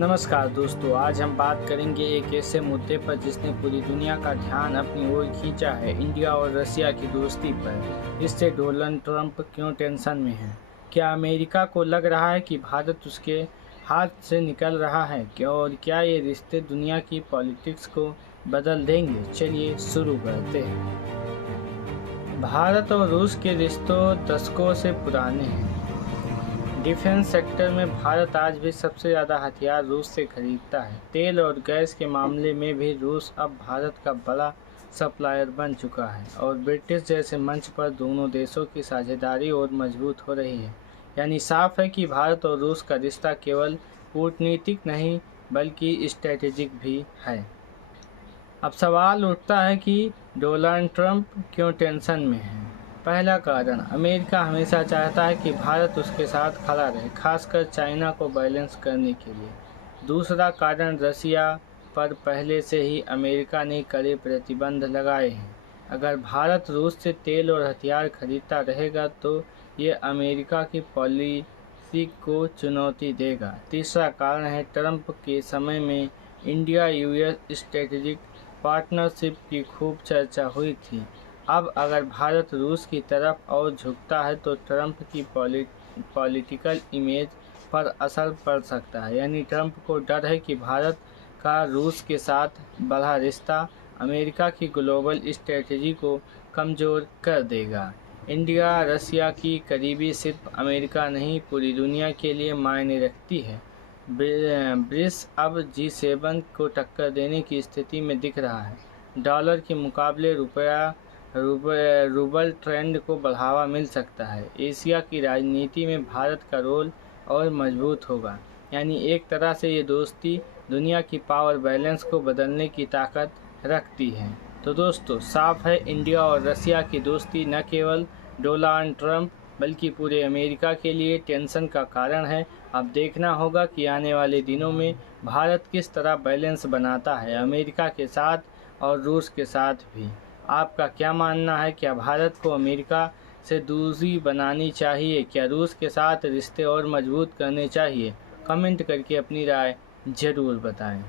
नमस्कार दोस्तों, आज हम बात करेंगे एक ऐसे मुद्दे पर जिसने पूरी दुनिया का ध्यान अपनी ओर खींचा है, इंडिया और रशिया की दोस्ती पर। इससे डोनाल्ड ट्रंप क्यों टेंशन में है? क्या अमेरिका को लग रहा है कि भारत उसके हाथ से निकल रहा है और क्या ये रिश्ते दुनिया की पॉलिटिक्स को बदल देंगे? चलिए शुरू करते हैं। भारत और रूस के रिश्तों दशकों से पुराने हैं। डिफेंस सेक्टर में भारत आज भी सबसे ज़्यादा हथियार रूस से खरीदता है। तेल और गैस के मामले में भी रूस अब भारत का बड़ा सप्लायर बन चुका है और ब्रिटिश जैसे मंच पर दोनों देशों की साझेदारी और मजबूत हो रही है। यानी साफ है कि भारत और रूस का रिश्ता केवल कूटनीतिक नहीं बल्कि स्ट्रेटेजिक भी है। अब सवाल उठता है कि डोनाल्ड ट्रंप क्यों टेंशन में है। पहला कारण, अमेरिका हमेशा चाहता है कि भारत उसके साथ खड़ा रहे, खासकर चाइना को बैलेंस करने के लिए। दूसरा कारण, रशिया पर पहले से ही अमेरिका ने कड़े प्रतिबंध लगाए हैं। अगर भारत रूस से तेल और हथियार खरीदता रहेगा तो ये अमेरिका की पॉलिसी को चुनौती देगा। तीसरा कारण है, ट्रंप के समय में इंडिया यूएस स्ट्रेटेजिक पार्टनरशिप की खूब चर्चा हुई थी। अब अगर भारत रूस की तरफ और झुकता है तो ट्रंप की पॉलिटिकल इमेज पर असर पड़ सकता है। यानी ट्रंप को डर है कि भारत का रूस के साथ बढ़ा रिश्ता अमेरिका की ग्लोबल स्ट्रेटजी को कमज़ोर कर देगा। इंडिया रशिया की करीबी सिर्फ अमेरिका नहीं पूरी दुनिया के लिए मायने रखती है। ब्रिक्स अब G7 को टक्कर देने की स्थिति में दिख रहा है। डॉलर के मुकाबले रूबल ट्रेंड को बढ़ावा मिल सकता है। एशिया की राजनीति में भारत का रोल और मजबूत होगा। यानी एक तरह से ये दोस्ती दुनिया की पावर बैलेंस को बदलने की ताकत रखती है। तो दोस्तों, साफ है, इंडिया और रशिया की दोस्ती न केवल डोनाल्ड ट्रंप बल्कि पूरे अमेरिका के लिए टेंशन का कारण है। अब देखना होगा कि आने वाले दिनों में भारत किस तरह बैलेंस बनाता है, अमेरिका के साथ और रूस के साथ भी। आपका क्या मानना है? क्या भारत को अमेरिका से दूरी बनानी चाहिए? क्या रूस के साथ रिश्ते और मजबूत करने चाहिए? कमेंट करके अपनी राय ज़रूर बताएं।